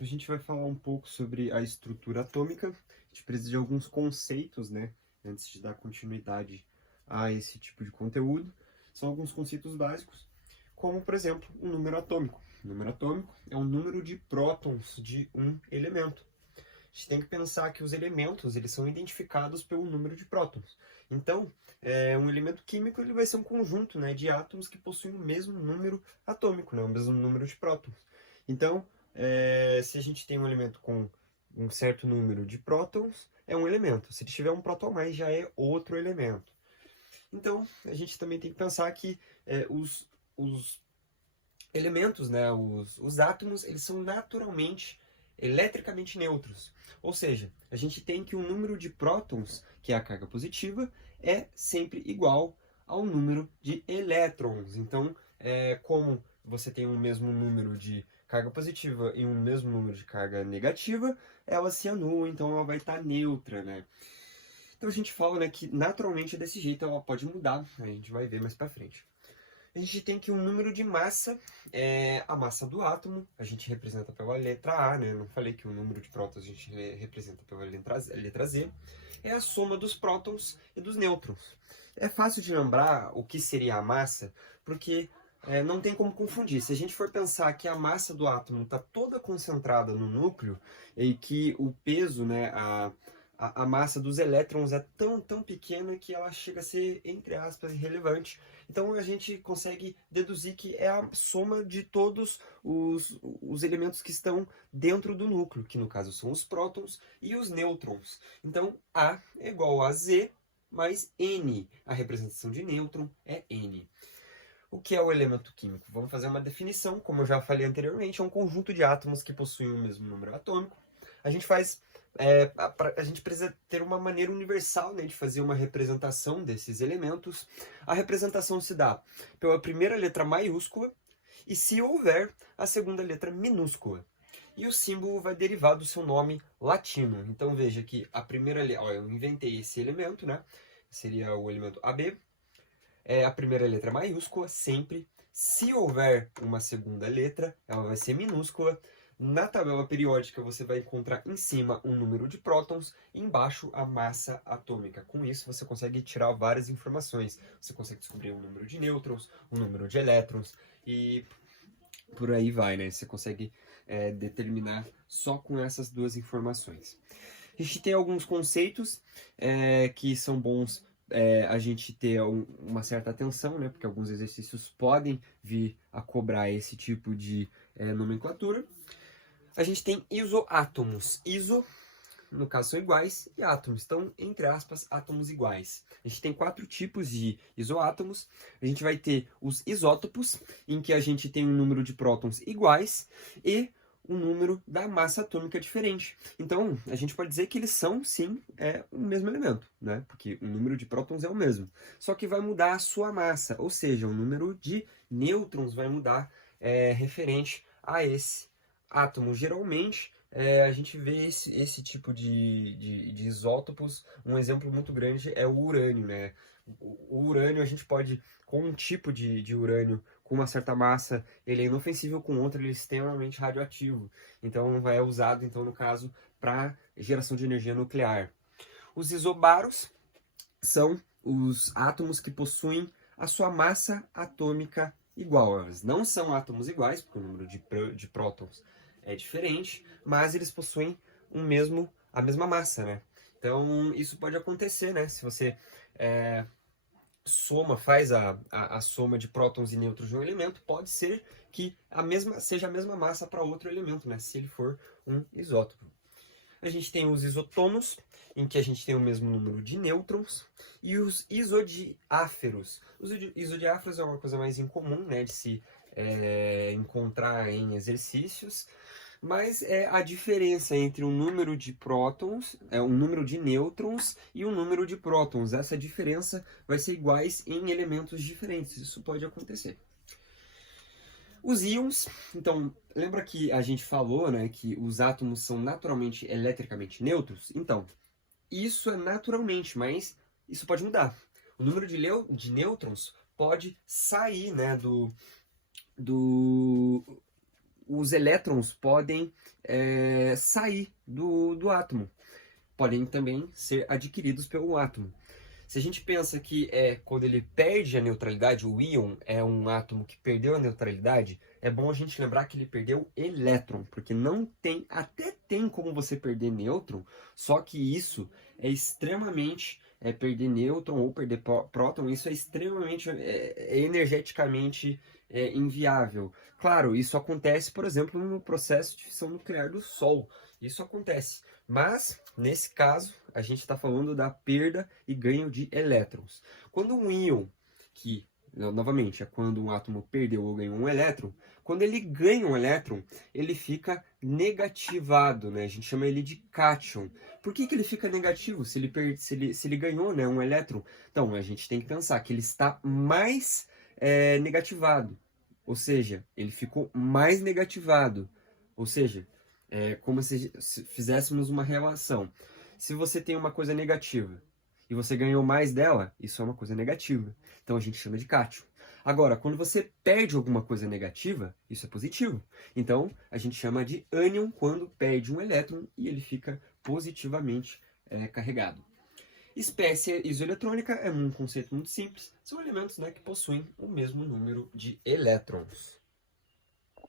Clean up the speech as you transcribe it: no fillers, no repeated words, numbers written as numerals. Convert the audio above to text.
A gente vai falar um pouco sobre a estrutura atômica. A gente precisa de alguns conceitos, né, antes de dar continuidade a esse tipo de conteúdo. São alguns conceitos básicos, como, por exemplo, o número atômico. O número atômico é o número de prótons de um elemento. A gente tem que pensar que os elementos eles são identificados pelo número de prótons. Então, um elemento químico ele vai ser um conjunto, né, de átomos que possuem o mesmo número atômico, né, o mesmo número de prótons. Então, se a gente tem um elemento com um certo número de prótons, é um elemento. Se ele tiver um próton a mais, já é outro elemento. Então, a gente também tem que pensar que os elementos, né, os átomos, eles são naturalmente eletricamente neutros. Ou seja, a gente tem que o número de prótons, que é a carga positiva, é sempre igual ao número de elétrons. Então, como você tem o mesmo número de carga positiva e um mesmo número de carga negativa, ela se anula, então ela vai estar neutra, né? Então a gente fala, né, que naturalmente é desse jeito, ela pode mudar, a gente vai ver mais pra frente. A gente tem que o número de massa é a massa do átomo, a gente representa pela letra A, né? Não falei que o número de prótons a gente representa pela letra Z. É a soma dos prótons e dos nêutrons. É fácil de lembrar o que seria a massa, porque não tem como confundir. Se a gente for pensar que a massa do átomo está toda concentrada no núcleo e que o peso, né, a massa dos elétrons é tão pequena que ela chega a ser, entre aspas, irrelevante. Então a gente consegue deduzir que é a soma de todos os elementos que estão dentro do núcleo, que no caso são os prótons e os nêutrons. Então A é igual a Z mais N. A representação de nêutron é N. O que é o elemento químico? Vamos fazer uma definição, como eu já falei anteriormente, é um conjunto de átomos que possuem o mesmo número atômico. A gente faz a gente precisa ter uma maneira universal, né, de fazer uma representação desses elementos. A representação se dá pela primeira letra maiúscula e, se houver, a segunda letra minúscula. E o símbolo vai derivar do seu nome latino. Então veja que a primeira letra, eu inventei esse elemento, né? Seria o elemento AB. A primeira letra maiúscula, sempre. Se houver uma segunda letra, ela vai ser minúscula. Na tabela periódica, você vai encontrar em cima o número de prótons e embaixo a massa atômica. Com isso, você consegue tirar várias informações. Você consegue descobrir o número de nêutrons, o número de elétrons e por aí vai, né? Você consegue determinar só com essas duas informações. A gente tem alguns conceitos que são bons a gente ter uma certa atenção, né? Porque alguns exercícios podem vir a cobrar esse tipo de nomenclatura. A gente tem isoátomos. Iso, no caso, são iguais, e átomos. Então, entre aspas, átomos iguais. A gente tem 4 tipos de isoátomos. A gente vai ter os isótopos, em que a gente tem um número de prótons iguais e um número da massa atômica diferente. Então, a gente pode dizer que eles são, sim, o mesmo elemento, né? Porque o número de prótons é o mesmo. Só que vai mudar a sua massa, ou seja, o número de nêutrons vai mudar referente a esse átomo. Geralmente, a gente vê esse tipo de isótopos. Um exemplo muito grande é o urânio, né? O urânio, a gente pode, com um tipo de urânio com uma certa massa, ele é inofensível, com outro ele é extremamente radioativo. Então, é usado, então, no caso, para geração de energia nuclear. Os isobaros são os átomos que possuem a sua massa atômica igual. Eles não são átomos iguais, porque o número de prótons é diferente, mas eles possuem a mesma massa, né? Então, isso pode acontecer, né? Se você faz a soma de prótons e nêutrons de um elemento, pode ser que seja a mesma massa para outro elemento, né? Se ele for um isótopo. A gente tem os isotônios, em que a gente tem o mesmo número de nêutrons, e os isodiáferos. Os isodiáferos é uma coisa mais incomum, né, de se encontrar em exercícios, mas é a diferença entre o número de prótons, o número de nêutrons e o número de prótons. Essa diferença vai ser iguais em elementos diferentes. Isso pode acontecer. Os íons, então, lembra que a gente falou, né, que os átomos são naturalmente eletricamente neutros? Então, isso é naturalmente, mas isso pode mudar. O número de nêutrons pode sair, né, os elétrons podem sair do átomo, podem também ser adquiridos pelo átomo. Se a gente pensa que quando ele perde a neutralidade, o íon é um átomo que perdeu a neutralidade, é bom a gente lembrar que ele perdeu elétron, porque até tem como você perder nêutron, só que isso é extremamente, perder nêutron ou perder próton, isso é extremamente, energeticamente inviável. Claro, isso acontece, por exemplo, no processo de fissão nuclear do Sol, isso acontece. Mas, nesse caso, a gente está falando da perda e ganho de elétrons. Quando um íon, que novamente é quando um átomo perdeu ou ganhou um elétron, quando ele ganha um elétron, ele fica negativado, né? A gente chama ele de cátion. Por que ele fica negativo se ele ganhou, né, um elétron? Então, a gente tem que pensar que ele está mais negativado, ou seja, ele ficou mais negativado, ou seja, como se fizéssemos uma relação. Se você tem uma coisa negativa e você ganhou mais dela, isso é uma coisa negativa. Então a gente chama de cátion. Agora, quando você perde alguma coisa negativa, isso é positivo. Então a gente chama de ânion quando perde um elétron e ele fica positivamente carregado. Espécie isoeletrônica é um conceito muito simples. São elementos, né, que possuem o mesmo número de elétrons.